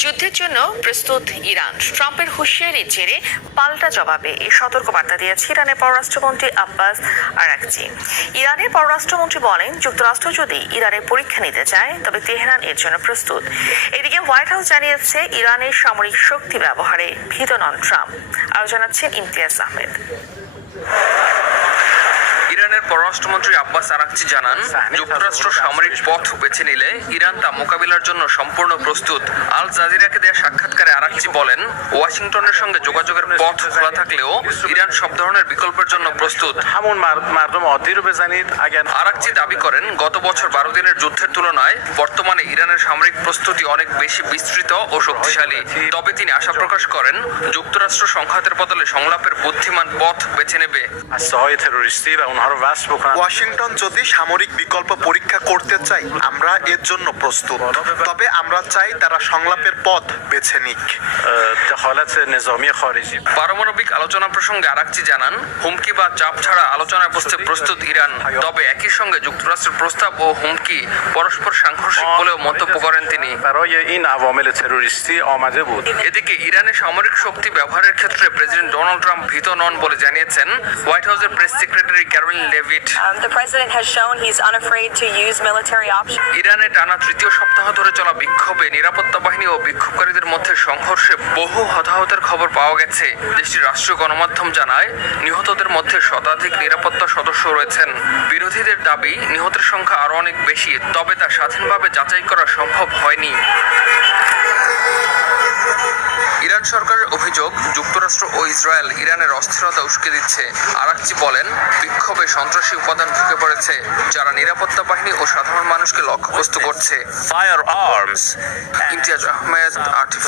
যুদ্ধের জন্য প্রস্তুত ইরান। ট্রাম্পের হুঁশিয়ারির জেরে পাল্টা জবাবে এই সতর্কবার্তা দিয়েছে ইরানের পররাষ্ট্রমন্ত্রী আব্বাস আরাকচি। ইরানের পররাষ্ট্রমন্ত্রী বলেন, যুক্তরাষ্ট্র যদি ইরানের পরীক্ষা নিতে চায় তবে তেহরান এর জন্য প্রস্তুত। এদিকে হোয়াইট হাউস জানিয়েছে ইরানের সামরিক শক্তি ব্যবহারে ভীত নন ট্রাম্প। আরও জানাচ্ছেন ইমতিয়াজ আহমেদ। ইরানের পররাষ্ট্রমন্ত্রী আব্বাস আরাকচি জানান, যুক্তরাষ্ট্র সামরিক পথ বেছে নিলে ইরান তা মোকাবিলার জন্য সম্পূর্ণ প্রস্তুত। আল জাজিরাকে দেয়া সাক্ষাৎকারে আরাকচি বলেন, ওয়াশিংটনের সঙ্গে যোগাযোগের পথ খোলা থাকলেও ইরান সব ধরনের বিকল্পের জন্য প্রস্তুত। আরাকচি দাবি করেন, গত বছর 12 দিনের যুদ্ধের তুলনায় বর্তমানে ইরানের সামরিক প্রস্তুতি অনেক বেশি বিস্তৃত ও শক্তিশালী। তবে তিনি আশা প্রকাশ করেন, যুক্তরাষ্ট্র সংঘাতের বদলে সংলাপের বুদ্ধিমান পথ বেছে নেবে। ওয়াশিংটন যদি সামরিক বিকল্প পরীক্ষা করতে চাই, আমরা এর জন্য প্রস্তুত। তবে আমরা চাই তারা সংলাপের পথ বেছে নিক। পারমাণবিক আলোচনা প্রসঙ্গে আরাকচি জানান, হুমকি বা চাপ ছাড়া আলোচনায় বসতে প্রস্তুত ইরান। তবে একই সঙ্গে যুক্তরাষ্ট্রের প্রস্তাব ও হুমকি পরস্পর সাংঘর্ষিক বলেও মন্তব্য করেন তিনি। এদিকে ইরানের সামরিক শক্তি ব্যবহারের ক্ষেত্রে প্রেসিডেন্ট ডোনাল্ড ট্রাম্প ভীত নন বলে জানিয়েছেন হোয়াইট হাউসের প্রেস সেক্রেটারি ক্যারোলিন লেভিট। ইরানে টানা তৃতীয় সপ্তাহ ধরে চলা বিক্ষোভে নিরাপত্তা বাহিনী ও বিক্ষোভকারীদের মধ্যে সংঘর্ষে বহু হতাহতের খবর পাওয়া গেছে। দেশটির রাষ্ট্রীয় গণমাধ্যম জানায়, নিহতদের মধ্যে শতাধিক নিরাপত্তা সদস্য রয়েছেন। বিরোধীদের দাবি, নিহতের সংখ্যা আরো অনেক বেশি, তবে তা স্বাধীনভাবে যাচাই করা সম্ভব হয়নি। ইরান সরকারের অভিযোগ, যুক্তরাষ্ট্র ও ইসরায়েল ইরানের অস্থিরতা উস্কে দিচ্ছে। আরাকচি বলেন, বিক্ষোভে সন্ত্রাসী উপাদান ঢুকে পড়েছে, যারা নিরাপত্তা বাহিনী ও সাধারণ মানুষকে লক্ষ্যবস্তু করছে। ইমতিয়াজ আহমেদ, RTV।